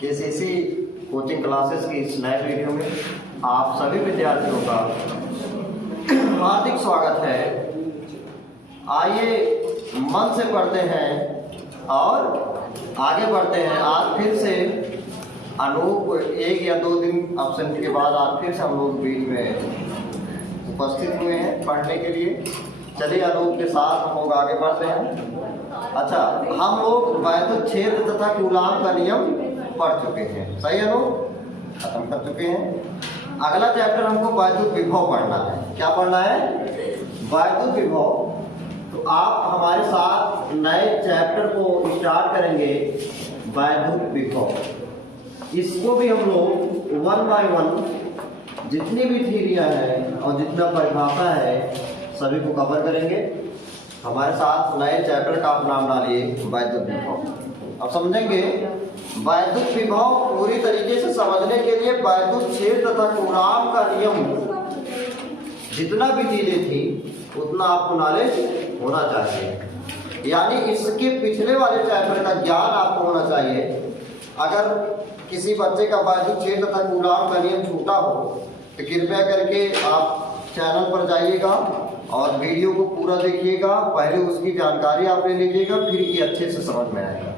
KCC coaching classes की इस नए वीडियो में आप सभी विद्यार्थियों का हार्दिक स्वागत है। आइए मन से पढ़ते हैं और आगे बढ़ते हैं। आज फिर से अनूप 1 या 2 दिन अब्सेंट के बाद आज फिर से हम लोग बीच में उपस्थित हुए हैं पढ़ने के लिए। चलिए अनूप के साथ हम लोग आगे बढ़ते हैं। अच्छा, हम लोग वैद्युत क्षेत्र तथा कूलाम का नियम पढ़ चुके हैं, सही अनूप? खत्म कर चुके हैं। अगला चैप्टर हमको वैद्युत विभव पढ़ना है। क्या पढ़ना है? वैद्युत विभव। तो आप हमारे साथ नए चैप्टर को स्टार्ट करेंगे, वैद्युत विभव। इसको भी हम लोग 1 बाय 1 जितनी भी थ्योरियां हैं और जितना परिभाषा है सभी को कवर करेंगे। हमारे साथ नए चैप्टर का आप नाम डालिए, वैद्युत विभव। अब समझेंगे वैद्युत विभव पूरी तरीके से समझने के लिए वैद्युत क्षेत्र तथा कूलाम का नियम जितना भी चीजें थी उतना आपको नॉलेज होना चाहिए, यानी इसके पिछले वाले चैप्टर का ज्ञान आपको होना चाहिए। अगर किसी बच्चे का वैद्युत क्षेत्र तथा कूलाम का नियम छूटा हो तो कृपया करके आप चैनल पर जाइएगा और वीडियो को पूरा देखिएगा। पहले उसकी जानकारी आप ले लीजिएगा, फिर ये अच्छे से समझ में आएगा।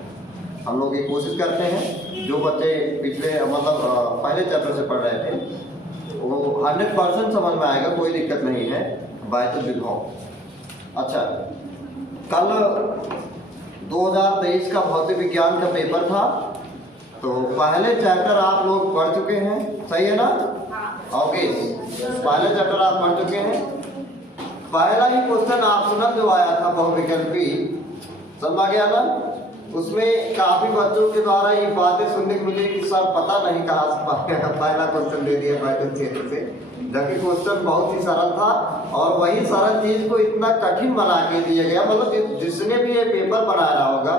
हम लोग ये कोशिश करते हैं जो बच्चे पिछले मतलब पहले चैप्टर से पढ़ रहे थे वो 100% समझ में आएगा, कोई दिक्कत नहीं है। वैद्युत विभव। अच्छा, कल 2023 का भौतिक विज्ञान का पेपर था, तो पहले चैप्टर आप लोग पढ़ चुके हैं, सही है ना? ओके, पहले चैप्टर आप पढ़ चुके हैं। पहला ही क्वेश्चन ऑप्शनल जो आया था बहुविकल्पी, समझ आ गया ना? उसमें काफी बच्चों के द्वारा ये बातें सुनने को मिली कि सर पता नहीं कहाँ से पहला क्वेश्चन दे दिया वैद्युत क्षेत्र से, जबकि क्वेश्चन बहुत ही सरल था और वही सरल चीज को इतना कठिन बना के दिया गया। मतलब जिसने भी ये पेपर बनाया होगा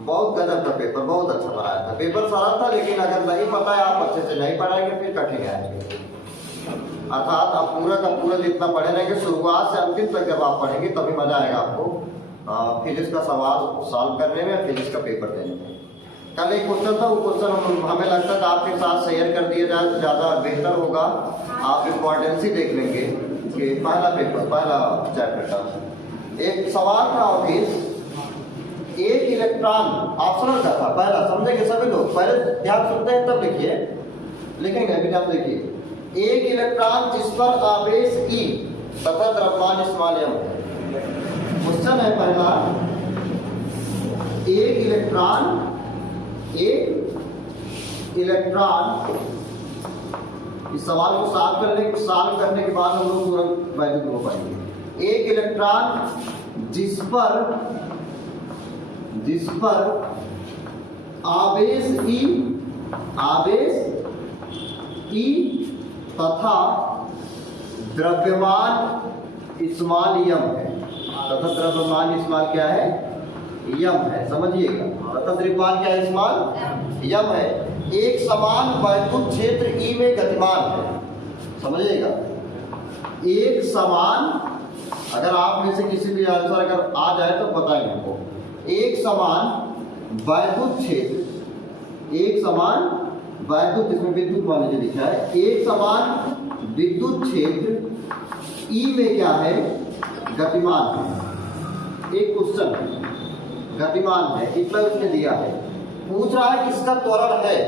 बहुत गजब का पेपर, बहुत अच्छा बनाया था। पेपर सरल था, लेकिन अगर नहीं पता है आप अच्छे से नहीं पढ़ाएंगे फिर कठिन आएंगे। अर्थात आप पूरा का पूरा जितना पढ़े रहेंगे शुरुआत से अंतिम तक जब आप पढ़ेंगे तभी मजा आएगा आपको फिजिक्स का सवाल सॉल्व करने में, फिजिक्स का पेपर देने में। कल एक क्वेश्चन था, वो क्वेश्चन हमें लगता था आपके साथ शेयर कर दिया जाए तो ज्यादा बेहतर होगा। आप इम्पोर्टेंसी देख लेंगे कि पहला पेपर, पहला चैप्टर का एक सवाल था ऑफिस, एक इलेक्ट्रॉन ऑप्शनल का था पहला, समझेंगे सभी लोग? पहले ध्यान सुनते हैं तब लिखिए, लिखेंगे अभी ध्यान देखिए। एक इलेक्ट्रॉन जिस पर आवेश E तथा द्रव्यमान स्मॉल m है। क्वेश्चन है पहला, एक इलेक्ट्रॉन इस सवाल को सॉल्व करने के बाद हम लोग तुरंत वैद्युत हो पाएंगे। एक इलेक्ट्रॉन जिस पर आवेश E तथा द्रव्यमान स्मॉल m है, तथा द्रव्यमान स्मॉल क्या है? यम है, समझिएगा। तथा द्रव्यमान क्या है? स्मॉल यम है। एक समान वैद्युत क्षेत्र E में गतिमान है, समझिएगा। एक समान, अगर आप में से किसी भी आंसर अगर आ जाए तो बताएंगे हमको। एक समान वैद्युत क्षेत्र, एक समान वैद्युत, जिसमें विद्युत मान लीजिए लिखा है, एक समान विद्युत क्षेत्र E में क्या है? गतिमान है। एक क्वेश्चन गतिमान है, इतना उसने दिया है। पूछ रहा है किसका त्वरण है?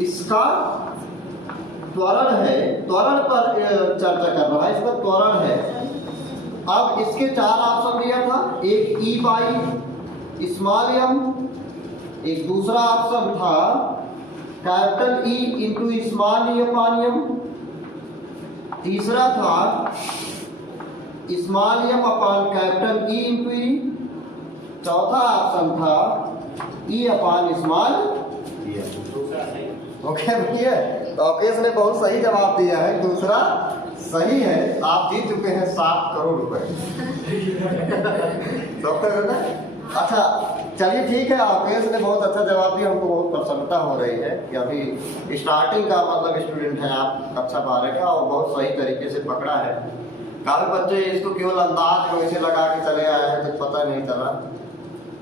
इसका त्वरण है, त्वरण पर चर्चा कर रहा है, इसका त्वरण है। अब इसके 4 ऑप्शन दिया था, एक E बाई स्मॉल m, एक दूसरा ऑप्शन था capital E into small e अपान m, तीसरा था स्मॉल m अपान कैपिटल E इंटू E, चौथा ऑप्शन था E अपान स्मॉल m। ओके भैया, तो अवकेश ने बहुत सही जवाब दिया है, दूसरा सही है। आप जीत चुके हैं 7 करोड़ रुपए। अच्छा चलिए ठीक है, अवकेश ने बहुत अच्छा जवाब दिया, हमको बहुत प्रसन्नता हो रही है कि अभी स्टार्टिंग का मतलब स्टूडेंट है आप कक्षा 12 का और बहुत सही तरीके से पकड़ा है। काफी बच्चे इसको केवल अंदाज में इसे लगा के चले आए हैं तो पता नहीं चला।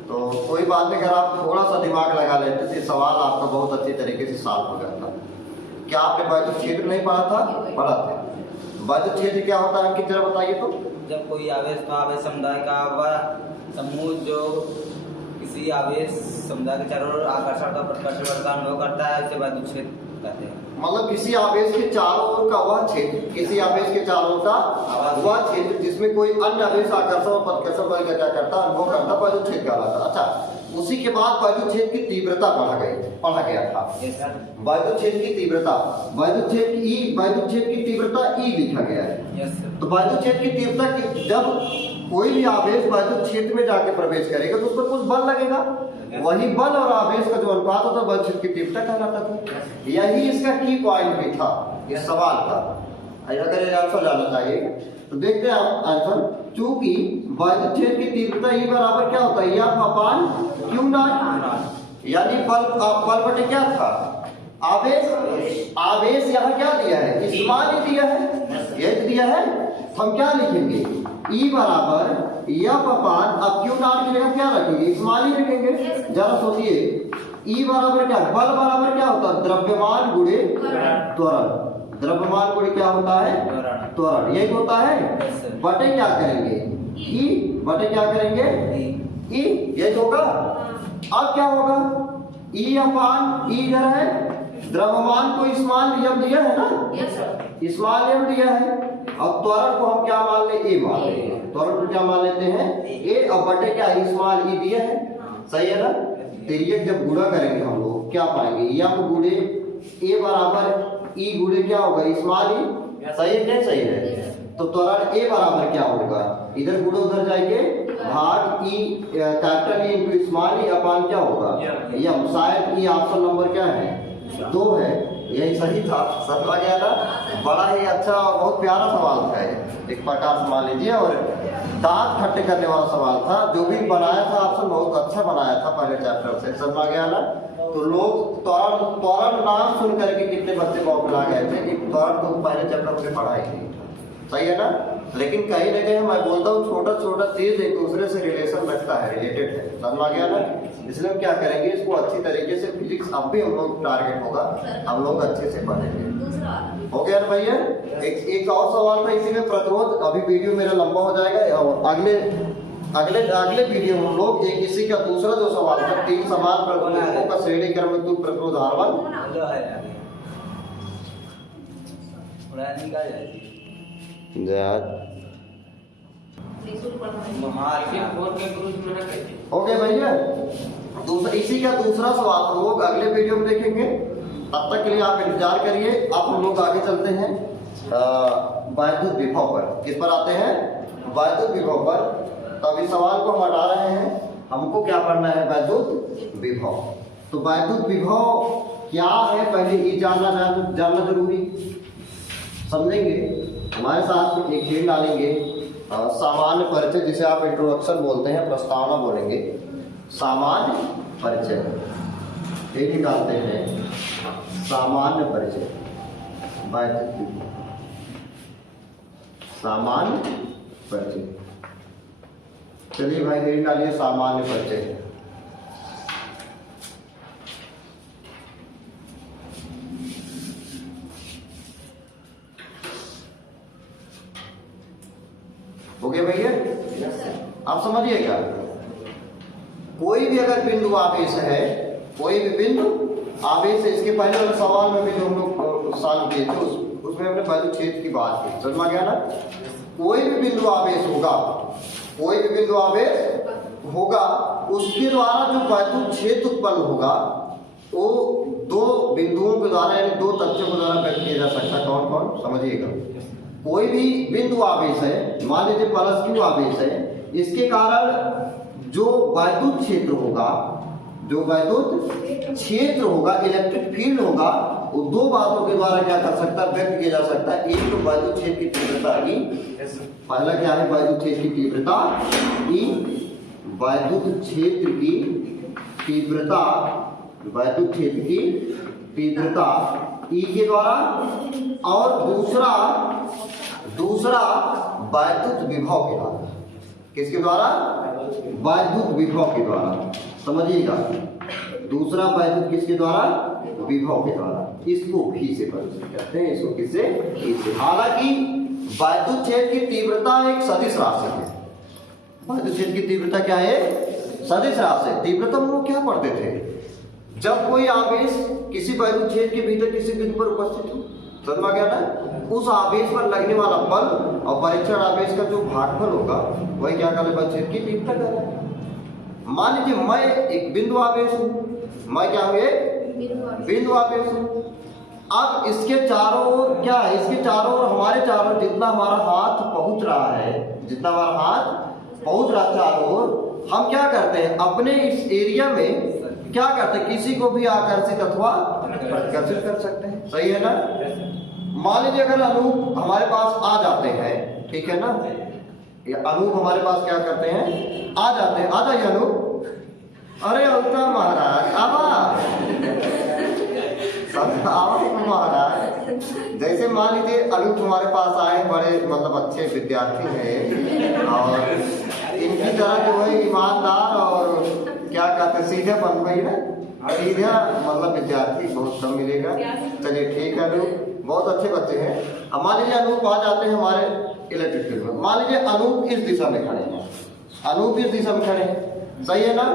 तो कोई बात नहीं, अगर आप थोड़ा सा दिमाग लगा लेते तो सवाल आपका बहुत अच्छी तरीके से सॉल्व हो जाता। क्या आपने वैद्युत क्षेत्र नहीं पढ़ा था? पढ़ा था। वैद्युत क्षेत्र क्या होता है, किस तरह बताइए तो? जब कोई आवेश का आवेश समुदाय का वह समूह जो किसी आवेश समुदाय के चारों ओर आकर्षण का प्रतिकर्षण का अनुभव करता है उसे वैद्युत क्षेत्र कहते हैं। मतलब किसी आवेश के चारों ओर का वह क्षेत्र, किसी आवेश के चारों ओर का वह क्षेत्र जिसमें कोई अन्य आवेश आकर्षण और प्रतिकर्षण बल का क्या करता, अनुभव करता, वैद्युत क्षेत्र कहलाता। अच्छा, उसी के बाद वैद्युत क्षेत्र की तीव्रता पढ़ा गया था। वैद्युत क्षेत्र की तीव्रता, वैद्युत क्षेत्र की तीव्रता ई लिखा गया है। तो वैद्युत क्षेत्र की तीव्रता, जब कोई भी आवेश वैद्युत क्षेत्र में जाके प्रवेश करेगा तो उस पर कुछ बल लगेगा, वही बल और आवेश का जो अनुपात होता है वैद्युत क्षेत्र की तीव्रता कहलाता था। यही इसका की पॉइंट भी था, यह सवाल था। अगर ये आंसर जानना चाहिए तो देखते हैं आप आंसर। चूंकि वैद्युत क्षेत्र की तीव्रता ई बराबर क्या होता है, एफ अपान क्यू नॉट, यानी बल बटे क्या था, आवेश यहाँ क्या दिया है, इस्तेमाल ही दिया है, यही दिया है। हम क्या लिखेंगे, ई बराबर एफ अपान, अब क्यू नॉट की जगह क्या रखेंगे, इस्तेमाल ही रखेंगे। जरा सोचिए, ई बराबर क्या, बल बराबर क्या होता है, द्रव्यमान गुणे त्वरण। द्रव्यमान गुणे क्या होता है, त्वरण, यही होता है। बटे क्या करेंगे, ई बटे क्या करेंगे, ई, यही होगा। अब क्या होगा, ई अपान ई इधर है, द्रव्यमान को स्मॉल नियम दिया है ना, स्मॉल नियम दिया है। अब त्वरण को हम क्या मान ले, ए मान ले, त्वरण को क्या मान लेते हैं, ए। अब बटे क्या, स्मॉल ई दिया है, सही है ना। तिर्यक जब गुणा करेंगे हम लोग क्या पाएंगे, एफ गुणे ए बराबर ई गुणे क्या होगा, स्मॉल ई, सही है क्या, सही है। तो त्वरण ए बराबर क्या होगा, इधर गुणे उधर जाएंगे, भाग e capital e into small e upon क्या होगा, यम। शायद ई ऑप्शन नंबर क्या है, 2 है, यही सही था, समझ आ गया ना। बड़ा ही अच्छा और बहुत प्यारा सवाल था ये, एक प्रकार से मान लीजिए, और दांत खट्टे करने वाला सवाल था। जो भी बनाया था ऑप्शन बहुत अच्छा बनाया था पहले चैप्टर से, समझ आ गया ना। तो लोग त्वरण नाम सुन करके कितने बच्चे बौखला गए थे कि त्वरण तो पहले चैप्टर में पढ़ा ही नहीं, सही है ना। लेकिन कहीं ना कहीं मैं बोलता हूँ छोटा छोटा चीज एक दूसरे से रिलेशन रखता है, रिलेटेड है, समझ आ गया ना। इसलिए हम क्या करेंगे, इसको अच्छी तरीके से फिजिक्स अब भी हम लोग टारगेट होगा, हम लोग अच्छे से पढ़ेंगे। हो गया ना भैया। एक और सवाल था इसी में प्रतिरोध, अभी वीडियो मेरा लंबा हो जाएगा, और अगले वीडियो में हम लोग एक इसी का दूसरा जो सवाल था, 3 समान प्रतिरोधकों का श्रेणी क्रम में तुल्य प्रतिरोध R1 ओके भैया। इसी का दूसरा सवाल हम लोग अगले वीडियो में देखेंगे। तब तक के लिए आप इंतजार करिए। अब हम लोग आगे चलते हैं वैद्युत विभव पर। किस पर आते हैं, वैद्युत विभव पर। तो अभी सवाल को हम हटा रहे हैं, हमको क्या पढ़ना है, वैद्युत विभव। तो वैद्युत विभव क्या है, पहले ये जानना जरूरी, समझेंगे। हमारे साथ एक खेल डालेंगे, सामान्य परिचय, जिसे आप इंट्रोडक्शन बोलते हैं, प्रस्तावना बोलेंगे, सामान्य परिचय, ये निकालते हैं सामान्य परिचय, सामान्य परिचय। चलिए भाई ये डालिए सामान्य परिचय। हो गया भैया, आप समझिएगा। कोई भी अगर बिंदु आवेश है, कोई भी बिंदु आवेश है, इसके पहले वाले सवाल में भी जो हम लोग सॉल्व किए थे उसमें हमने वैद्युत क्षेत्र की बात की, समझ में गया ना। कोई भी बिंदु आवेश होगा, कोई भी बिंदु आवेश होगा, उसके द्वारा जो वैद्युत क्षेत्र उत्पन्न होगा वो 2 बिंदुओं के द्वारा, यानी 2 तथ्यों के द्वारा व्यक्त किया जा सकता है। कौन कौन, समझिएगा। कोई भी बिंदु आवेश है, मान लीजिए प्लस क्यू आवेश है, इसके कारण जो वैद्युत क्षेत्र होगा, जो वैद्युत क्षेत्र होगा, इलेक्ट्रिक फील्ड होगा, वो 2 बातों के द्वारा क्या कर सकता है, व्यक्त किया जा सकता है। एक तो वैद्युत क्षेत्र की तीव्रता ई, पहला क्या है, वैद्युत क्षेत्र की तीव्रता ई, वैद्युत क्षेत्र की तीव्रता, वैद्युत क्षेत्र की तीव्रता ई के द्वारा, और दूसरा वैद्युत विभव के द्वारा। किसके द्वारा, वैद्युत विभव के द्वारा, समझिएगा। दूसरा वैद्युत किसके द्वारा? विभव के द्वारा। इसको भी से प्रदर्शित करते हैं, इसको किससे? ई से। हालांकि वैद्युत क्षेत्र की तीव्रता एक सदिश राशि है। वैद्युत क्षेत्र की तीव्रता क्या है? सदिश राशि। तीव्रता हम लोग क्या पढ़ते थे? जब कोई आवेश किसी वैद्युत क्षेत्र के भीतर किसी बिंदु पर उपस्थित हो, समझ गया ना, उस आवेश पर लगने वाला बल और परीक्षण आवेश का जो भागफल होगा वही क्या कहलाता है? वैद्युत क्षेत्र की तीव्रता कहलाता है। मान लीजिए मैं एक बिंदु आवेश हूं, मैं क्या हूं? बिंदु आवेश हूं। अब इसके चारों ओर क्या है? इसके चारों ओर, हमारे चारों ओर जितना हमारा हाथ पहुंच रहा है, जितना हमारा हाथ पहुंच रहा है चारों ओर, हम क्या करते हैं? अपने इस एरिया में क्या करते हैं? किसी को भी आकर्षित अथवा प्रतिकर्षित कर सकते हैं। सही है ना? मान लीजिए अगर अनूप हमारे पास आ जाते हैं, ठीक है ना, ये अनूप हमारे पास क्या करते हैं? आ जाते हैं। आ जाइए अनूप। अरे अवता महाराज महाराज, जैसे मान लीजिए अनूप हमारे पास आए, बड़े मतलब अच्छे विद्यार्थी हैं और इनकी तरह जो है ईमानदार और क्या कहते हैं सीधे बन गई है, सीधा मतलब विद्यार्थी बहुत कम मिलेगा। चलिए ठीक है अनूप, बहुत अच्छे बच्चे हैं। अब मान लीजिए अनूप आ जाते हैं हमारे इलेक्ट्रिक फील्ड में। मान लीजिए अनूप इस दिशा में खड़े हैं, अनूप इस दिशा में खड़े हैं, सही है ना?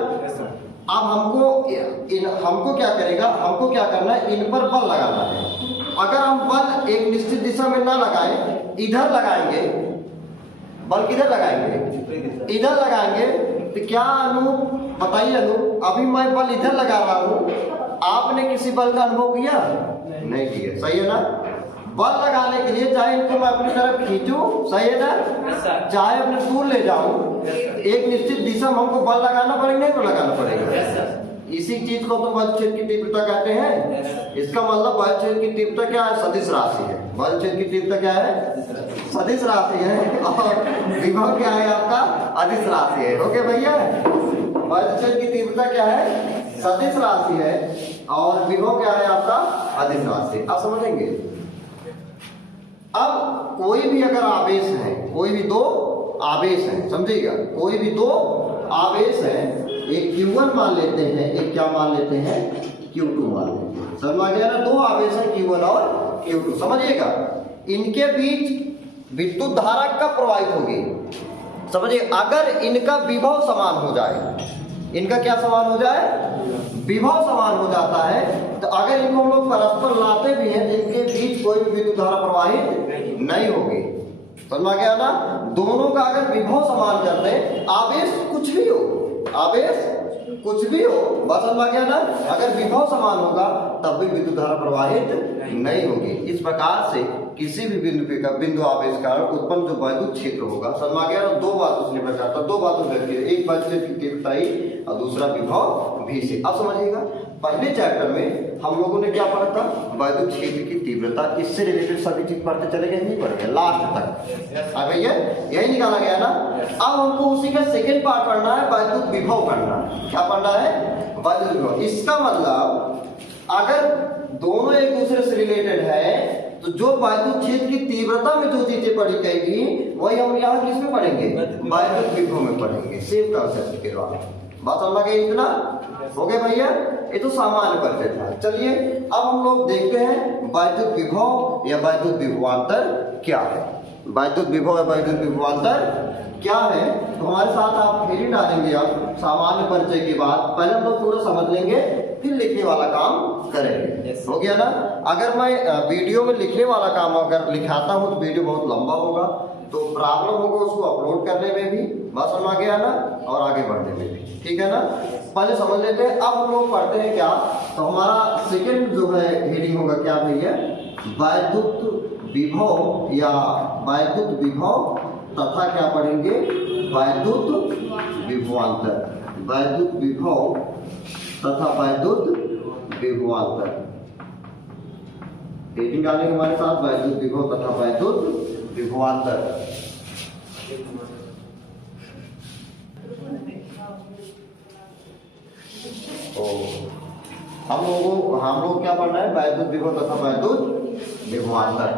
अब हमको क्या करेगा? हमको क्या करना है? इन पर बल लगाना है। अगर हम बल एक निश्चित दिशा में ना लगाएं, इधर लगाएंगे, बल किधर लगाएंगे? इधर लगाएंगे, तो क्या अनूप बताइए अनूप, अभी मैं बल इधर लगा रहा हूं, आपने किसी बल का अनुभव किया? नहीं किया। सही है ना? बल लगाने के लिए चाहे इनको मैं अपनी तरफ खींचूं, सही है ना, चाहे अपने दूर ले जाऊं, एक निश्चित दिशा में हमको बल लगाना पड़ेगा, नहीं तो लगाना पड़ेगा। इसी चीज को तो वैद्युत क्षेत्र की तीव्रता कहते हैं। इसका मतलब वैद्युत क्षेत्र की तीव्रता क्या है? सदिश राशि है। वैद्युत क्षेत्र की तीव्रता क्या है? सदिश राशि है। और विभव क्या है आपका? अदिश राशि है। ओके भैया, वैद्युत क्षेत्र की तीव्रता क्या है? सदिश राशि है और विभव क्या है आपका? अदिश राशि। आप समझेंगे? अब कोई भी अगर आवेश है, कोई भी दो आवेश है, समझिएगा, कोई भी दो आवेश है, एक Q1 मान लेते हैं, एक क्या मान लेते हैं? Q2 मान लेते हैं। समझ गया ना? दो आवेश है Q1 और Q2, समझिएगा। इनके बीच विद्युत धारा कब प्रवाहित होगी? समझिए, अगर इनका विभव समान हो जाए, इनका क्या समान हो जाए? विभव समान हो जाता है, तो अगर इनको हम लोग परस्पर लाते भी हैं, इनके बीच कोई भी विद्युत धारा प्रवाहित नहीं होगी। समझ गया ना? दोनों का अगर विभव समान कर दें, आवेश कुछ भी हो, आवेश कुछ भी हो, बस समझ गया ना? अगर विभव समान होगा तब भी विद्युत धारा प्रवाहित नहीं होगी। इस प्रकार से किसी भी बिंदु आवेश कारण उत्पन्न जो वैद्युत क्षेत्र होगा, समझ गया ना? दो बात उसने प्रकार, दो बातों से, एक वैद्युत की तीव्रता और दूसरा विभव भी से। अब समझिएगा, पहले चैप्टर में हम लोगों ने क्या पढ़ा था? वैद्युत क्षेत्र की तीव्रता। इससे रिलेटेड सभी चीज पढ़ते चले गए, नहीं पढ़ गए लास्ट तक। अब भैया यही निकाला गया ना? अब हमको उसी का सेकेंड पार्ट पढ़ना है, वैद्युत विभव पढ़ना है। क्या पढ़ना है? वैद्युत विभव। इसका मतलब अगर दोनों एक दूसरे से रिलेटेड है, तो जो वैद्युत क्षेत्र की तीव्रता में जो चीजें पढ़ी जाएगी वही हम यहाँ किसमें पढ़ेंगे? वैद्युत विभव में पढ़ेंगे। सेम कंसेप्ट के द्वारा। बात समझ गए? इतना हो गया भैया? ये तो सामान्य परिचय था। चलिए अब हम लोग देखते हैं वैद्युत विभव या वैद्युत विभवांतर क्या है। वैद्युत विभव या वैद्युत विभवांतर क्या है? तो हमारे साथ आप फेरी डालेंगे। आप सामान्य परिचय के बाद पहले हम लोग पूरा समझ लेंगे, फिर लिखने वाला काम करेंगे। हो गया ना? अगर मैं वीडियो में लिखने वाला काम अगर लिखाता हूँ तो वीडियो बहुत लंबा होगा, तो प्रॉब्लम होगा उसको अपलोड करने में भी, बस समझ गया ना, और आगे बढ़ने में भी। ठीक है ना? पहले समझ लेते हैं। अब हम लोग पढ़ते हैं क्या? तो हमारा सेकेंड जो है हेडिंग होगा क्या भैया? वैद्युत विभव या वैद्युत विभव तथा क्या पढ़ेंगे? वैद्युत विभवांतर। वैद्युत विभव तथा वैद्युत विभवांतर हेडिंग डालेंगे हमारे साथ, वैद्युत विभव तथा वैद्युत विभवांतर। हम लोग क्या पढ़ना है? वैद्युत विभव तथा वैद्युत विभवांतर।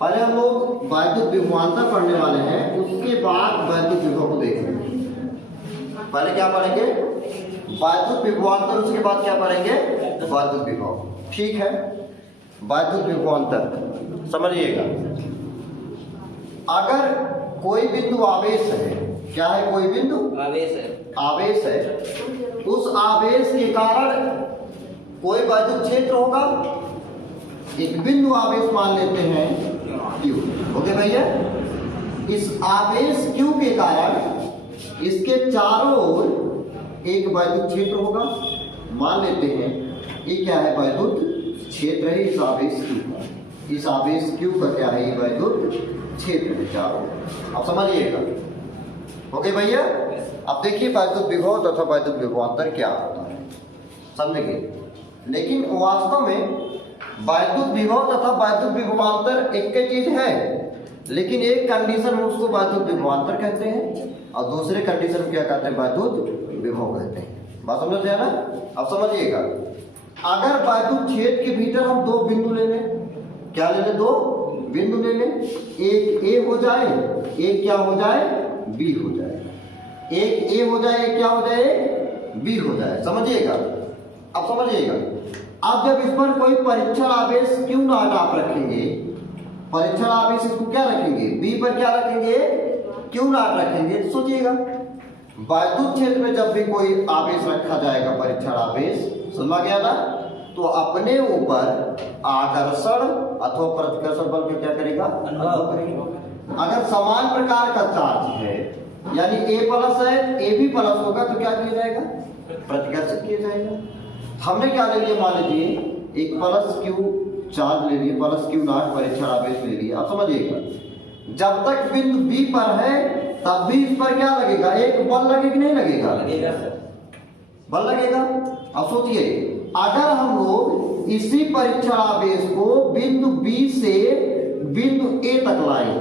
पहले हम लोग वैद्युत विभवांतर पढ़ने वाले हैं, उसके बाद वैद्युत विभव को देखेंगे। पहले क्या पढ़ेंगे? वैद्युत विभवांतर, उसके बाद क्या पढ़ेंगे? वैद्युत विभव। ठीक है, वैद्युत विभवांतर समझिएगा। अगर कोई बिंदु आवेश है, क्या है? कोई बिंदु आवेश है, उस आवेश के कारण कोई वैद्युत क्षेत्र होगा। एक बिंदु आवेश मान लेते हैं Q, ओके भैया। इस आवेश Q के कारण इसके चारों ओर एक वैद्युत क्षेत्र होगा। मान लेते हैं ये क्या है? वैद्युत क्षेत्र है इस आवेश Q का। इस आवेश Q का क्या है? ये वैद्युत क्षेत्र है चारों। अब समझिएगा, ओके भैया। अब देखिए वैद्युत विभव तथा वैद्युत विभवांतर क्या होता है, समझेंगे। लेकिन वास्तव में वैद्युत विभव तथा वैद्युत विभवांतर एक ही चीज है, लेकिन एक कंडीशन में उसको वैद्युत विभवांतर कहते हैं और दूसरे कंडीशन में क्या कहते हैं? वैद्युत विभव कहते हैं। बात समझ गया ना? अब समझिएगा, अगर वैद्युत क्षेत्र के भीतर हम दो बिंदु ले लें, क्या ले लें? दो बिंदु ले लें, एक A हो जाए, एक क्या हो जाए? B हो जाए। एक A हो जाए, एक क्या हो जाए? B हो जाए। समझिएगा, अब समझिएगा। अब जब इस पर कोई परीक्षण आवेश Q नॉट आप रखेंगे, परीक्षण आवेश इसको क्या रखेंगे? B पर क्या रखेंगे? Q नॉट रखेंगे। सोचिएगा, वैद्युत क्षेत्र में जब भी कोई आवेश रखा जाएगा, परीक्षण आवेश, समझ गया ना? तो अपने ऊपर आकर्षण अथवा प्रतिकर्षण बल का क्या करेगा? अनुभव करेगा। अगर समान प्रकार का चार्ज है, यानी A प्लस है, AB प्लस होगा, तो क्या किया जाएगा? प्रतिकर्षित किया जाएगा। हमने क्या ले लिया? मान लीजिए एक प्लस Q चार्ज ले लिए, प्लस Q नॉट परीक्षण आवेश ले लिया। अब समझिएगा, जब तक बिंदु B पर है तब भी इस पर क्या लगेगा? एक बल लगेगा कि नहीं लगेगा? बल लगेगा। अब सोचिए, अगर हम लोग इसी परीक्षण आवेश को बिंदु B से बिंदु A तक लाएं,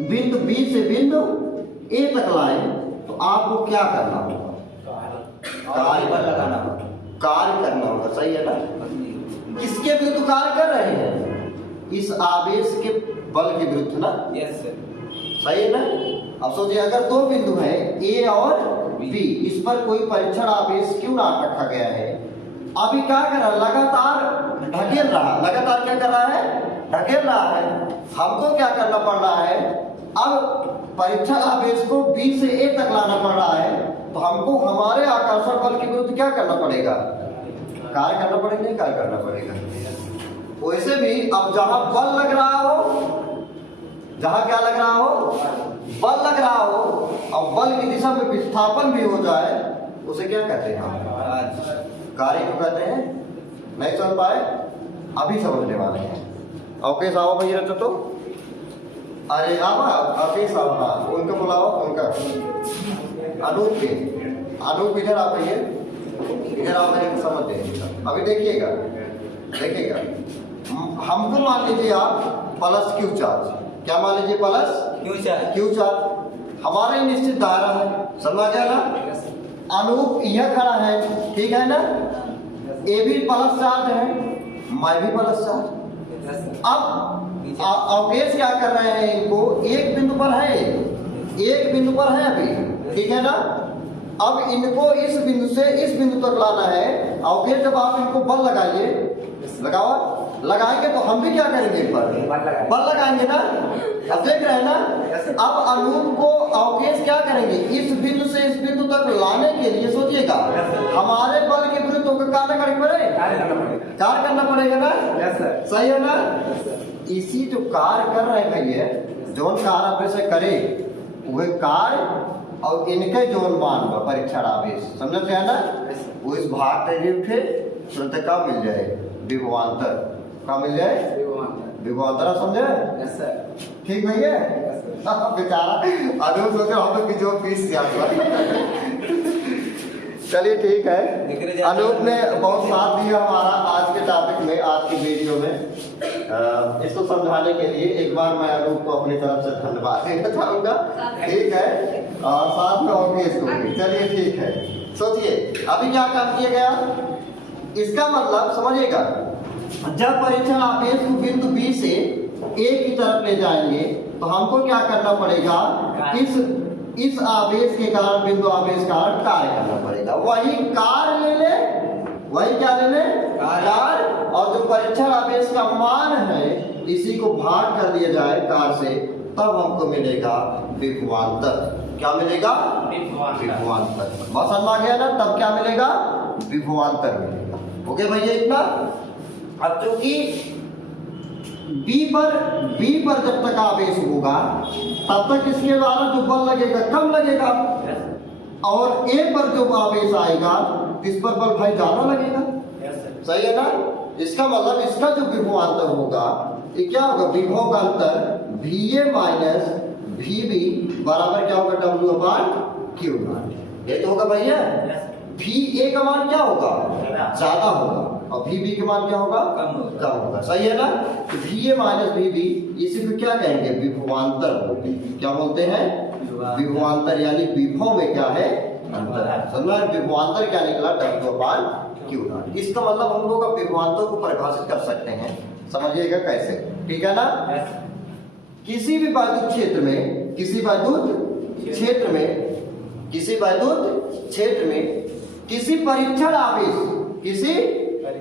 बिंदु B से बिंदु A तक लाएं, तो आपको क्या करना होगा? कार्य पर लगाना होगा, कार्य करना होगा। सही है ना? किसके विरुद्ध कार्य कर रहे हैं? इस आवेश के बल के विरुद्ध ना? यस सर, सही है ना? अब सोचिए, अगर दो बिंदु है A और B, इस पर कोई परीक्षण आवेश Q नॉट रखा गया है। अभी क्या कर रहा है? लगातार ढकेल रहा, लगातार क्या कर रहा है? ढकेल रहा है। हमको क्या करना पड़ रहा है? अब परीक्षण आवेश को B से A तक लाना पड़ रहा है, तो हमको हमारे आकर्षण बल के विरुद्ध क्या करना पड़ेगा? कार्य करना पड़ेगा, नहीं कार्य करना पड़ेगा। वैसे भी अब जहां बल लग रहा हो, जहां क्या लग रहा हो? बल लग रहा हो, और बल की दिशा में विस्थापन भी हो जाए, उसे क्या कहते हैं? कार्य को कहते हैं। नहीं समझ पाए? अभी समझने वाले हैं। ओके साहब भैया तो अरे अभी साहब उनको बुलाओ, उनका अनूप के, अनूप इधर आ भैया, इधर आप मेरे को समझ देंगे। अभी देखिएगा, देखिएगा, हमको मान लीजिए आप प्लस Q चार्ज, क्या मान लीजिए? प्लस Q चार्ज हमारा ही निश्चित दायरा है। समझ गया ना? अनूप यह खड़ा है, ठीक है ना? A भी प्लस चार्ज है, मैं भी प्लस चार्ज। अब अवकेश क्या कर रहे हैं? इनको एक बिंदु पर है, एक बिंदु पर है अभी, ठीक है ना? अब इनको इस बिंदु से इस बिंदु तक लाना है। अवकेश जब आप इनको बल लगाइए, लगाएंगे तो हम भी क्या करेंगे? बल लगाएंगे ना? अब देख रहे हैं ना? अब अनूप को अवकेश क्या करेंगे? इस बिंदु से इस बिंदु तक लाने के लिए सोचिएगा, हमारे बल के विरुद्ध होकर कार्य करना पड़ेगा ना? सही है ना? इसी जो कार्य कर रहे हैं भैया, जोन कार्य अपने से करे वह कार्य और इनके जोन मान पर परीक्षण आवेश, समझते हैं ना? वो इस भाग के तुरंत का मिल जाए विभवांतर, का मिल जाए विभवांतर। समझे? ठीक भैया? बेचारा अनूप सोचे हम लोग की जो फीस चलिए ठीक है। अनूप ने बहुत साथ दिया हमारा आज के टॉपिक में, आज की वीडियो में। इसको समझाने के लिए एक बार मैं अनूप को अपनी तरफ से धन्यवाद देना चाहूंगा। ठीक है, और साथ में होंगे इसको भी। चलिए ठीक है। सोचिए अभी क्या काम किया गया, इसका मतलब समझिएगा, जब परीक्षण आवेश को बिंदु B से A की तरफ ले जाएंगे तो हमको क्या करना पड़ेगा? इस इस आवेश के कारण, बिंदु आवेश के कारण कार्य करना पड़ेगा। वही कार्य ले ले, वही क्या ले ले, कार्य, और जो परीक्षण आवेश का मान है इसी को भाग कर दिया जाए कार्य से, तब हमको मिलेगा विभवांतर। क्या मिलेगा? विभवांतर। बस समझ आ गया ना? तब क्या मिलेगा? विभवांतर मिलेगा। ओके भैया इतना। अब चूंकि B पर जब तक आवेश होगा तब तक इसके द्वारा जो बल लगेगा कम लगेगा, और A पर जो आवेश आएगा इस पर बल भाई ज्यादा लगेगा। सही है ना? इसका मतलब इसका जो विभवांतर होगा ये क्या होगा? विभव का अंतर VA माइनस VB बराबर क्या होगा? W/Q0। ये तो होगा भैया। VA का मान क्या होगा? ज्यादा होगा, और VB का मान क्या होगा? कम होगा। सही है ना? तो VA माइनस VB इसी को क्या कहेंगे? विभवांतर बोलते हैं। क्या बोलते हैं? विभवांतर, यानी विभव में क्या है? अंतर। समझ? विभवांतर क्या निकला? W/Q0। इसका मतलब हम लोग विभवांतर को परिभाषित कर सकते हैं। समझिएगा कैसे? ठीक है ना? किसी भी वैद्युत क्षेत्र में, किसी वैद्युत क्षेत्र में, किसी वैद्युत क्षेत्र में किसी परीक्षण आवेश, किसी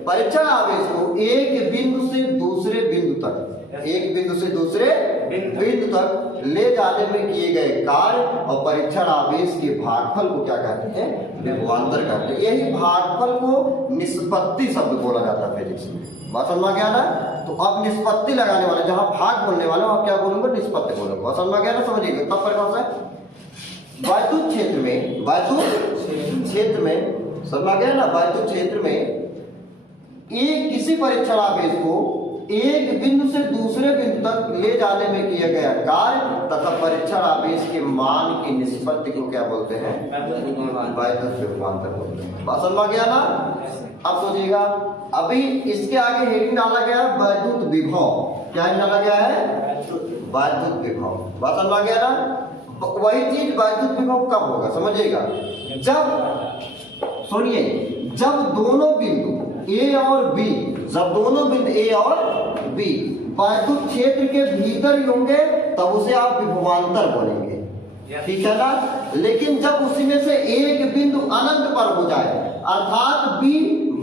परीक्षण आवेश को एक बिंदु से दूसरे बिंदु तक, एक बिंदु से दूसरे बिंदु तक ले जाने में किए गए कार्य और परीक्षण आवेश के भागफल को क्या कहते हैं? विभवांतर कहते हैं। यही भागफल को निष्पत्ति शब्द बोला जाता है फिजिक्स में। बात समझ में गया ना? तो अब निष्पत्ति लगाने वाले, जहां भाग बोलने वाले वहां क्या बोलूंगा? निष्पत्ति बोलूंगा। बात समझ में गया ना? समझिएगा तब प्रकार से वैद्युत क्षेत्र में, वैद्युत क्षेत्र में समझ में गया ना? वैद्युत क्षेत्र में एक किसी परीक्षण आवेश को एक बिंदु से दूसरे बिंदु तक ले जाने में किया गया कार्य तथा परीक्षण आवेश के मान की निष्पत्ति को क्या बोलते हैं? वैद्युत विभवांतर बोलते हैं। बात समझ में गया ना? अब सोचिएगा, अभी इसके आगे हेडिंग डाला गया है वैद्युत विभव। क्या डाला गया है? वैद्युत विभव। बात समझ में गया ना? वही चीज वैद्युत विभव कब होगा? समझिएगा, जब, सुनिए, जब दोनों बिंदु A और B, जब दोनों बिंदु A और B वैद्युत क्षेत्र के भीतर ही होंगे तब उसे आप विभवांतर बोलेंगे। ठीक है ना? लेकिन जब उसी में से एक बिंदु अनंत पर हो जाए, अर्थात B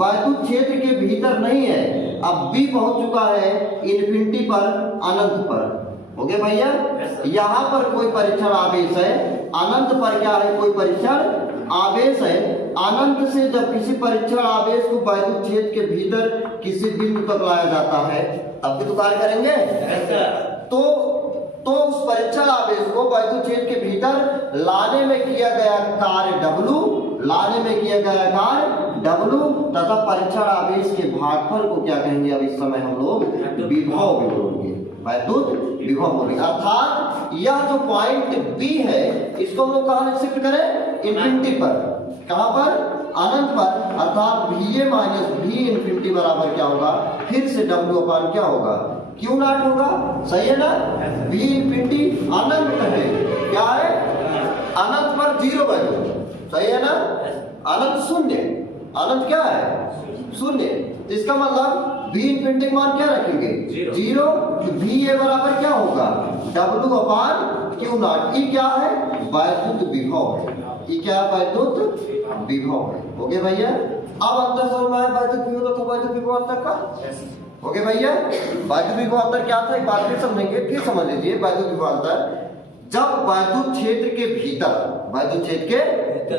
वैद्युत क्षेत्र के भीतर नहीं है, अब B पहुंच चुका है इन्फिनिटी पर, अनंत पर। ओके भैया? यहाँ पर कोई परीक्षण आवेश है, अनंत पर क्या है? कोई परीक्षण आवेश है। अनंत से जब किसी परीक्षण आवेश को वैद्युत क्षेत्र के भीतर किसी बिंदु तक लाया जाता है तब भी तो कार्य करेंगे। तो उस परीक्षण आवेश को वैद्युत क्षेत्र के भीतर लाने में किया गया कार्य W, लाने में किया गया कार्य W तथा परीक्षण आवेश के भागफल को क्या कहेंगे? अब इस समय हम लोग विभव भी बोलेंगे, वैद्युत विभव बोलेंगे। अर्थात यह जो पॉइंट B है इसको हम लोग कहां शिफ्ट करें? इन्फिनिटी पर। कहां पर? अनंत पर। अर्थात VA माइनस V इन्फिनिटी बराबर क्या होगा? फिर से W/ क्या होगा? Q0 होगा। सही है ना? V इन्फिनिटी अनंत है, क्या है? अनंत पर 0 वैल्यू। सही है ना? अनंत शून्य, अनंत क्या है? शून्य। इसका मतलब V इन्फिनिटी मान क्या रखेंगे? 0। तो VA बराबर क्या होगा? W/Q0। ये क्या है? वैद्युत विभव है। ये क्या है? वैद्युत विभव है। ओके भैया? अब अंतर समझ में आया वैद्युत विभव तो वैद्युत विभवांतर का। ओके भैया? वैद्युत विभवांतर क्या था? एक बार फिर समझेंगे, फिर समझ लीजिए। वैद्युत विभवांतर जब वैद्युत क्षेत्र के भीतर, वैद्युत क्षेत्र के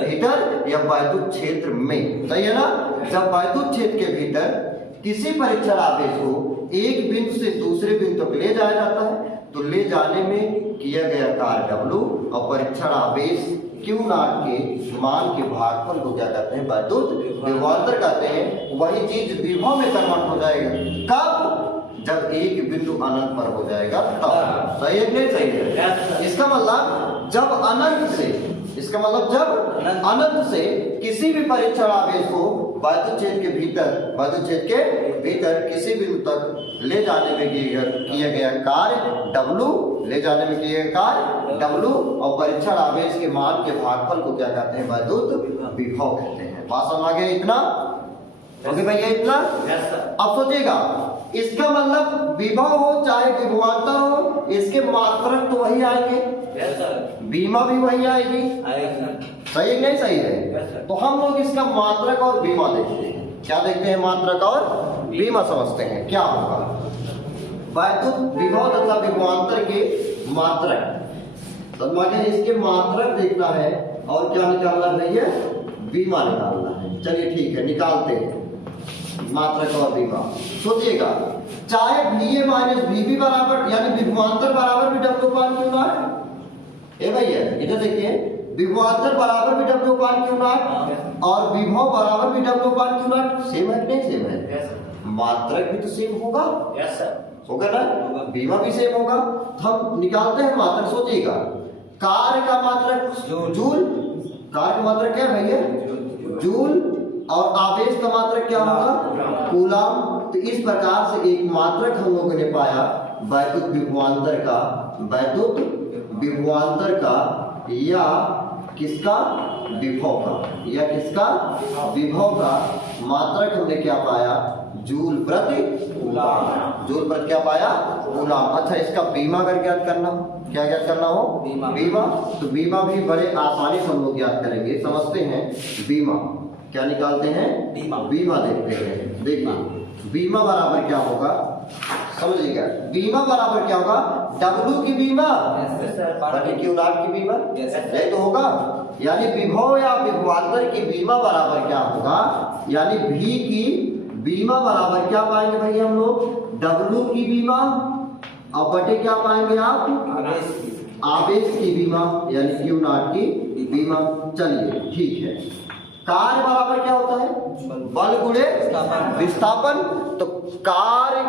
भीतर या वैद्युत क्षेत्र में, सही है ना? जब वैद्युत क्षेत्र के भीतर किसी परीक्षण आवेश को एक बिंदु से दूसरे बिंदु तक ले जाया जाता है तो ले जाने में किया गया कार्य W और परीक्षण आवेश Q0 के मान के भागफल को क्या कहते हैं? वैद्युत विभवांतर कहते हैं। वही चीज विभव में कन्वर्ट हो जाएगा कब? जब एक बिंदु अनंत पर हो जाएगा तब। सही है नहीं? सही है। इसका मतलब जब अनंत से, इसका मतलब जब अनंत से किसी भी परीक्षण आवेश को वैद्युत क्षेत्र के भीतर, वैद्युत क्षेत्र के भीतर किसी बिंदु तक ले जाने में किया गया कार्य W, ले जाने में किया गया कार्य W और परीक्षण आवेश के मान के भागफल को क्या कहते हैं? वैद्युत विभव कहते हैं। बात समझ आ गया इतना? ओके भैया इतना? अब सोचिएगा, इसका मतलब विभव हो चाहे विभवांतर हो, इसके मात्रक तो वही आएंगे। Yes sir. बीमा भी वही आएगी। आएगा। सही है कि नहीं सही Yes, है? sir. तो हम लोग इसका मात्रक और बीमा देखते हैं। क्या देखते हैं? मात्रक और बीमा समझते हैं। क्या होगा? वैद्युत विभव तथा विभवांतर के मात्रक, तो मुझे इसके मात्रक देखना है और क्या निकालना है भैया? बीमा निकालना है। चलिए ठीक है, निकालते हैं मात्रक और बीमा। सोचिएगा, चाहे VA माइनस VB बराबर यानी विभवांतर बराबर भी W पान क्यों ना है? ए भैया इधर देखिए, विभवांतर बराबर भी W पान क्यों ना है और विभव बराबर भी W पान क्यों ना है? सेम है कि नहीं सेम है? Yes sir. मात्रक भी तो सेम होगा। Yes sir. होगा ना? बीमा भी सेम होगा। तो हम निकालते हैं मात्रक। सोचिएगा, कार्य का मात्रक जूल, कार्य का मात्रक क्या है भैया? जूल, और आवेश का मात्रक क्या होगा? कूलाम। तो इस प्रकार से एक मात्रक हम लोगों ने पाया वैद्युत विभवांतर का, वैद्युत विभवांतर का या किसका? विभव का, या किसका? विभव का मात्रक हमने क्या पाया? जूल प्रति कूलाम। जूल प्रति क्या पाया? कूलाम। अच्छा, इसका बीमा अगर ज्ञात करना, क्या ज्ञात करना हो? बीमा। तो बीमा भी बड़े आसानी से हम लोग ज्ञात करेंगे। समझते हैं बीमा क्या निकालते हैं? बीमा देखते हैं। देखिए, बीमा बराबर क्या होगा? समझिएगा, बीमा बराबर क्या होगा? W की बीमा बटे Q नॉट की बीमा। यही तो होगा। यानी विभव या विभवांतर की बीमा बराबर क्या होगा? यानी V की बीमा बराबर क्या पाएंगे भाई हम लोग? W की बीमा और बटे क्या पाएंगे आप? आवेश की बीमा यानी Q नॉट की बीमा। चलिए ठीक है, कार्य बराबर क्या होता है? बल गुणे विस्थापन। तो कार्य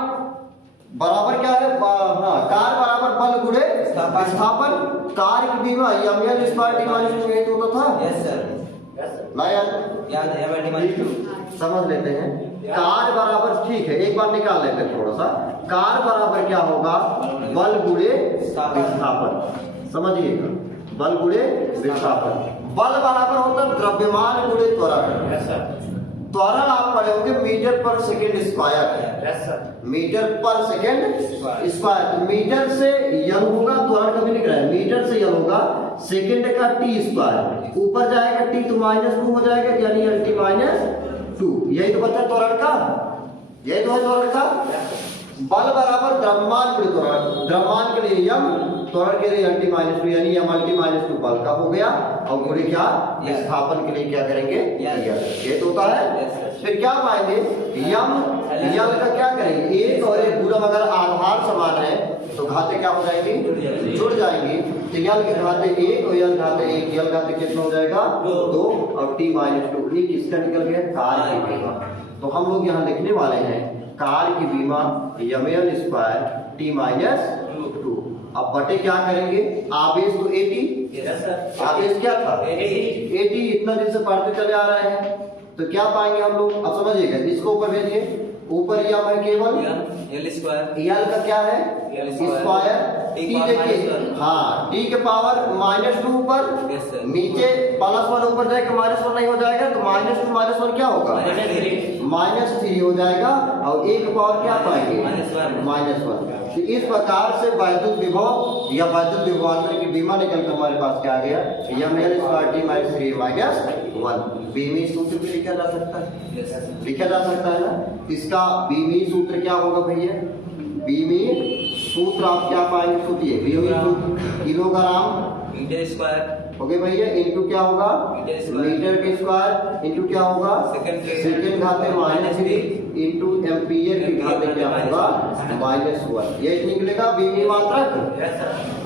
बराबर क्या है? हाँ, कार्य बराबर बल गुणे विस्थापन। कार्य की बीमा ml स्क्वायर t माइनस 2 यही तो होता था। Yes sir. ना यार? याद है मैथमेटिक्स। समझ लेते हैं। कार्य बराबर, ठीक है, एक बार निकाल लेते हैं थोड़ा सा। कार्य बराबर क्या होगा? बल गुणे विस्थापन। समझिएगा, बल गुणे विस्थापन। बल बराबर होता है द्रव्यमान गुणे त्वरण। Yes sir. त्वरण आप पढ़े होंगे मीटर पर second square. Yes sir. Metre पर सेकेंड स्क्वायर। तो मीटर से यल होगा, त्वरण कभी लिख रहा है, मीटर से यल होगा सेकेंड का टी स्क्वायर। ऊपर जाएगा टी तो -2 हो जाएगा, यानी lt -2। यही तो बच्चा त्वरण का, यही तो है त्वरण का। बल बराबर द्रव्यमान गुणे त्वरण। द्रव्यमान के लिए यम, त्वरण के लिए lt -2 यानी यम lt -2 बल का हो गया। और गुणे क्या? विस्थापन के लिए क्या करेंगे? ये तो होता है। फिर क्या पाएंगे? यम यल का क्या करेंगे? एक और एक गुणम अगर आधार समान है तो घाते क्या हो जाएंगी? जुड़ जाएंगी। तो यल के घाते 1 और यल घाते 1, यल घाते कितना हो जाएगा? 2 और t -2। एक इसका निकल गया कार्य की बीमा। तो हम लोग यहाँ लिखने वाले हैं कार्य की बीमा ml स्क्वायर t -2। अब बटे क्या करेंगे? आवेश तो AT। आवेश क्या था? AT। इतना दिन से पढ़ते चले आ रहे हैं। तो क्या पाएंगे हम लोग? अब समझिएगा, इसको ऊपर भेजिए। ऊपर यम है केवल एल स्क्वायर। यल का क्या है? स्क्वायर। टी देखिए, हाँ, टी के पावर -2 ऊपर, नीचे +1 ऊपर जाएगा, -1 नहीं हो जाएगा तो -2 -1 क्या होगा? -3 हो जाएगा। और एक पावर क्या पाएंगे? -1। तो इस प्रकार से वैद्युत विभव या वैद्युत विभवांतर की बीमा निकल कर हमारे पास क्या आ गया? ml square t -3 -1। बीमी सूत्र भी लिखा जा सकता है, लिखा जा सकता है ना। इसका बीमी सूत्र क्या होगा भैया? बीमी सूत्र आप क्या पाएंगे? सोचिए, बीमी सूत्र किलोग्राम मीटर स्क्वायर ओके भैया इनटू क्या होगा? मीटर के स्क्वायर इनटू क्या होगा? सेकंड घाते -3 इनटू एम्पियर के घाते क्या होगा? -1। ये निकलेगा बीमी मात्रक।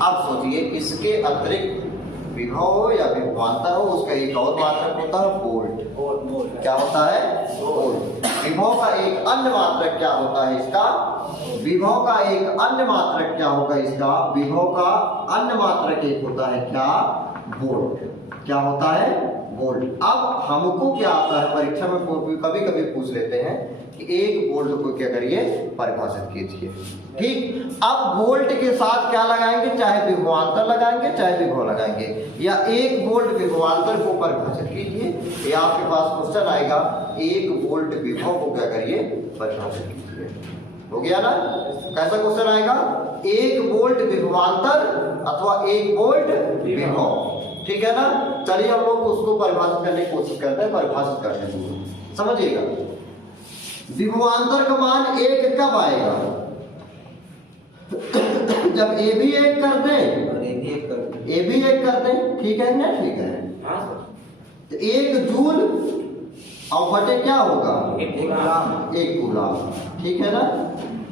अब सोचिए, इसके अतिरिक्त विभव हो या विभवांतर हो, उसका एक और मात्रक होता है वोल्ट। क्या होता है? वोल्ट। विभव का एक अन्य मात्रक क्या होता है इसका? विभव का एक अन्य मात्रक क्या होगा इसका? विभव का अन्य मात्रक एक होता है क्या? वोल्ट। क्या होता है? वोल्ट। अब हमको क्या आता है परीक्षा में कभी कभी पूछ लेते हैं कि 1 वोल्ट को क्या करिए? परिभाषित कीजिए। ठीक, अब वोल्ट के साथ क्या लगाएंगे? चाहे विभवांतर लगाएंगे चाहे विभव लगाएंगे, या 1 वोल्ट विभवांतर को परिभाषित कीजिए। या आपके पास क्वेश्चन आएगा 1 वोल्ट विभव को क्या करिए? परिभाषित कीजिए। हो गया ना? कैसा क्वेश्चन आएगा? 1 वोल्ट विभवांतर अथवा 1 वोल्ट विभव। ठीक है ना? चलिए हम लोग उसको परिभाषित करने की कोशिश करते हैं, परिभाषित करते हैं। समझिएगा, विभवांतर का मान 1 कब आएगा? जब ए भी 1 कर दें और ए भी 1 कर दें। ठीक है ना? ठीक है। तो 1 जूल और बटे क्या होगा? 1 कूलाम। ठीक है ना?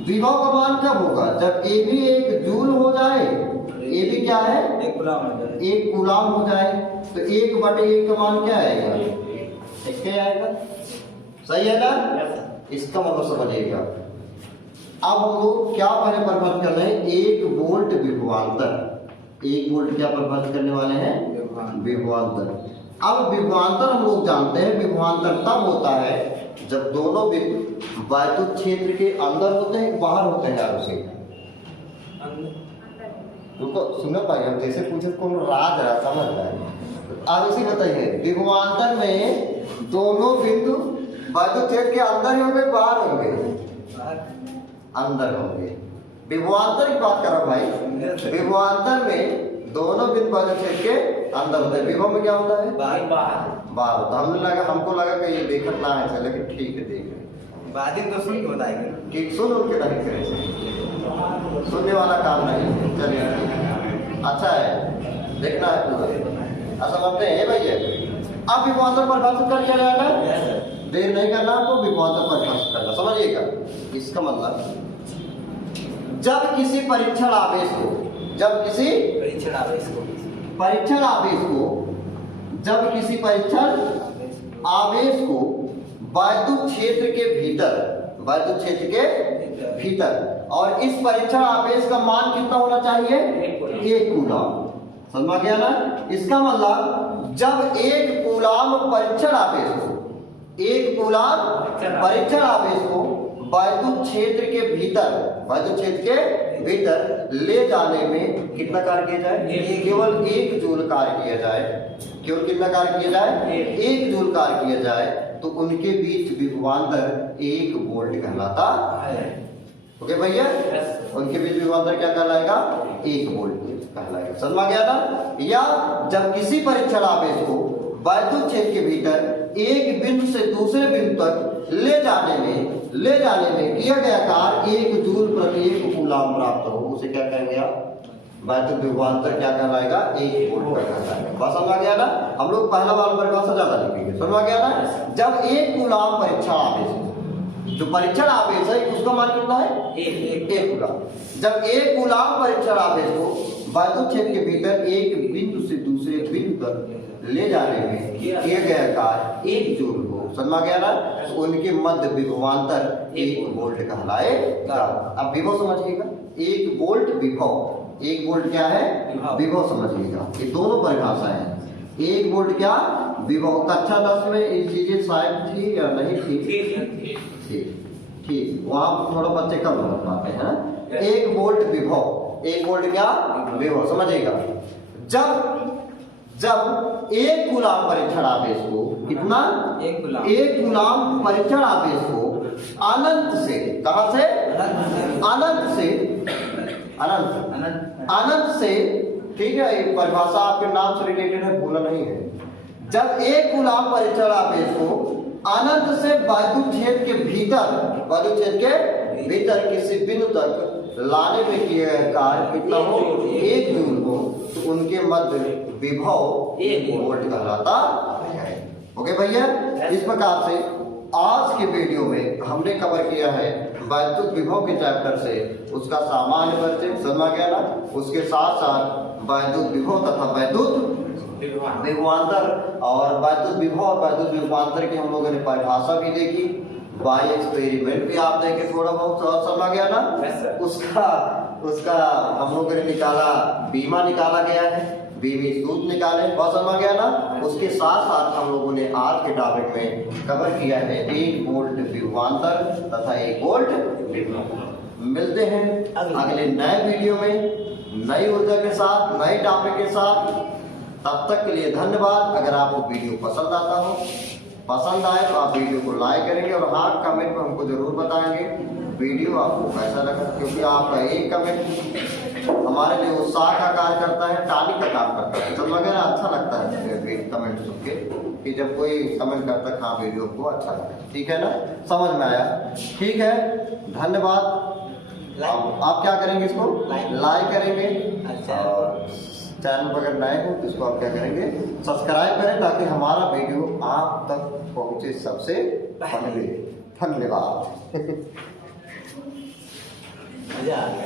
विभव का मान कब होगा? जब ए भी 1 जूल हो जाए, ए भी क्या है? 1 कूलाम हो जाए। तो 1 बटे 1 का मान क्या आएगा? 1 क्या आएगा? सही है ना? इसका मतलब समझिएगा। अब हम लोग क्या पहले परिभाषित कर रहे हैं? 1 वोल्ट विभवांतर। 1 वोल्ट क्या परिभाषित करने वाले हैं? विभवांतर। अब विभवांतर हम लोग जानते हैं, विभवांतर तब होता है जब दोनों बिंदु वैद्युत क्षेत्र के अंदर होते हैं, बाहर होते हैं। यार उसे रुको, सुनो भाई, हम जैसे पूछे कौन राज रहा समझ रहा है। अब इसी बताइए, विभवांतर में दोनों बिंदु वैद्युत क्षेत्र के अंदर ही होंगे, बाहर होंगे? अंदर होंगे। विभवांतर की बात कर रहा भाई। विभवांतर में दोनों बिंदु वैद्युत क्षेत्र के अंदर होते हैं। विभव में क्या होता है? बाहर होता है। हमको लगा कि ये देखत ना है, लेकिन ठीक है, देख रहे बादिन तो सुन के बताएंगे ठीक, सुन उनके नहीं करे, सुनने वाला काम नहीं है। चलिए, अच्छा है, देखना है पूरा। ऐसा समझते हैं भैया? अब विभवांतर परिभाषित कर लिया गया ना, देर नहीं करना आपको, विभवांतर परिभाषित करना। समझिएगा, इसका मतलब जब किसी परीक्षण आवेश को जब किसी परीक्षण आवेश को वैद्युत क्षेत्र के भीतर और इस परीक्षण आवेश का मान कितना होना चाहिए? 1 कूलाम। समझ में गया ना? इसका मतलब जब 1 कूलाम परीक्षण आवेश को वैद्युत क्षेत्र के भीतर ले जाने में कितना कार्य किया जाए? केवल 1 जूल कार्य किया जाए। केवल कितना कार्य किया जाए? 1 जूल कार्य किया जाए, तो उनके बीच विभवांतर 1 वोल्ट कहलाता है। ओके भैया? उनके बीच विभवांतर क्या कहलाएगा? 1 वोल्ट कहलाएगा। समझ में गया ना? या जब किसी परीक्षण आवेश को वैद्युत क्षेत्र के भीतर एक बिंदु से दूसरे बिंदु तक ले जाने में किया गया कार्य 1 जूल प्रति 1 कूलाम प्राप्त हो, उसे क्या कहेंगे आप? वैद्युत विभवांतर क्या कहलाएगा? 1 वोल्ट कहलाएगा। बस समझ आ गया ना? हम लोग पहला वाला परिभाषा ज्यादा लिखेंगे। समझ आ गया ना? जब 1 कूलाम परीक्षण आवेश, जो परीक्षण आवेश है उसका मान कितना है? 1 कूलाम। जब 1 कूलाम परीक्षण आवेश को वैद्युत क्षेत्र के भीतर एक बिंदु से दूसरे बिंदु तक ले जाने में किया गया कार्य 1 जूल हो, समझ गया ना? तो उनके मध्य विभवांतर 1 वोल्ट कहलाएगा। अब विभव समझिएगा, 1 वोल्ट विभव। 1 वोल्ट क्या है? विभव समझिएगा। ये दोनों परिभाषाएं हैं। 1 वोल्ट क्या? विभव। कक्षा 10 में ये चीजें शायद थी या नहीं थी? ठीक, वहां थोड़ा बच्चे कम समझ पाते हैं। 1 वोल्ट विभव। 1 वोल्ट क्या? विभव। समझिएगा, जब 1 कूलाम परीक्षण आवेश को कितना? 1 कूलाम परीक्षण आवेश को अनंत से, कहां से? अनंत से, ठीक है, एक परिभाषा आपके नाम से रिलेटेड है, भूला नहीं है। जब 1 कूलाम परीक्षण आवेश को अनंत से वैद्युत क्षेत्र के भीतर किसी बिंदु तक लाने में किया गया कार्य कितना हो? 1 जूल हो, तो उनके मध्य विभव 1 वोल्ट कहलाता है। ओके भैया? इस प्रकार से आज के वीडियो में हमने कवर किया है वैद्युत विभव के चैप्टर से उसका सामान्य परिचय, समझ गया ना? उसके साथ साथ वैद्युत विभव तथा वैद्युत विभवांतर और वैद्युत विभव और वैद्युत विभवांतर की हम लोगों ने परिभाषा भी देखी, बाई एक्सपेरिमेंट भी आप देखे, थोड़ा बहुत समझ गया ना? उसका हम लोगों ने निकाला, बीमा निकाला गया है, बीमी सूत्र निकाले, बहुत समझ गया ना? उसके साथ साथ हम लोगों ने आज के टॉपिक में कवर किया है 1 वोल्ट विभवांतर तथा 1 वोल्ट विभव। मिलते हैं अगले नए वीडियो में नई ऊर्जा के साथ, नए टॉपिक के साथ। तब तक के लिए धन्यवाद। अगर आपको वीडियो पसंद आता हो पसंद आए तो आप वीडियो को लाइक करेंगे और हाँ कमेंट में हमको जरूर बताएंगे वीडियो आपको कैसा लगा, क्योंकि आपका एक कमेंट हमारे लिए उत्साह का कार्य करता है, टाली का काम करता है। तो वगैरह अच्छा लगता है कमेंट सुन के कि जब कोई कमेंट करता है हाँ वीडियो को अच्छा लगा। ठीक है ना, समझ में आया? ठीक है, धन्यवाद। आप क्या करेंगे, इसको लाइक करेंगे। अच्छा, और चैनल पर अगर नए हो तो इसको आप क्या करेंगे, सब्सक्राइब करें ताकि हमारा वीडियो आप तक पहुंचे सबसे पहले। धन्यवाद। मजा आ गया।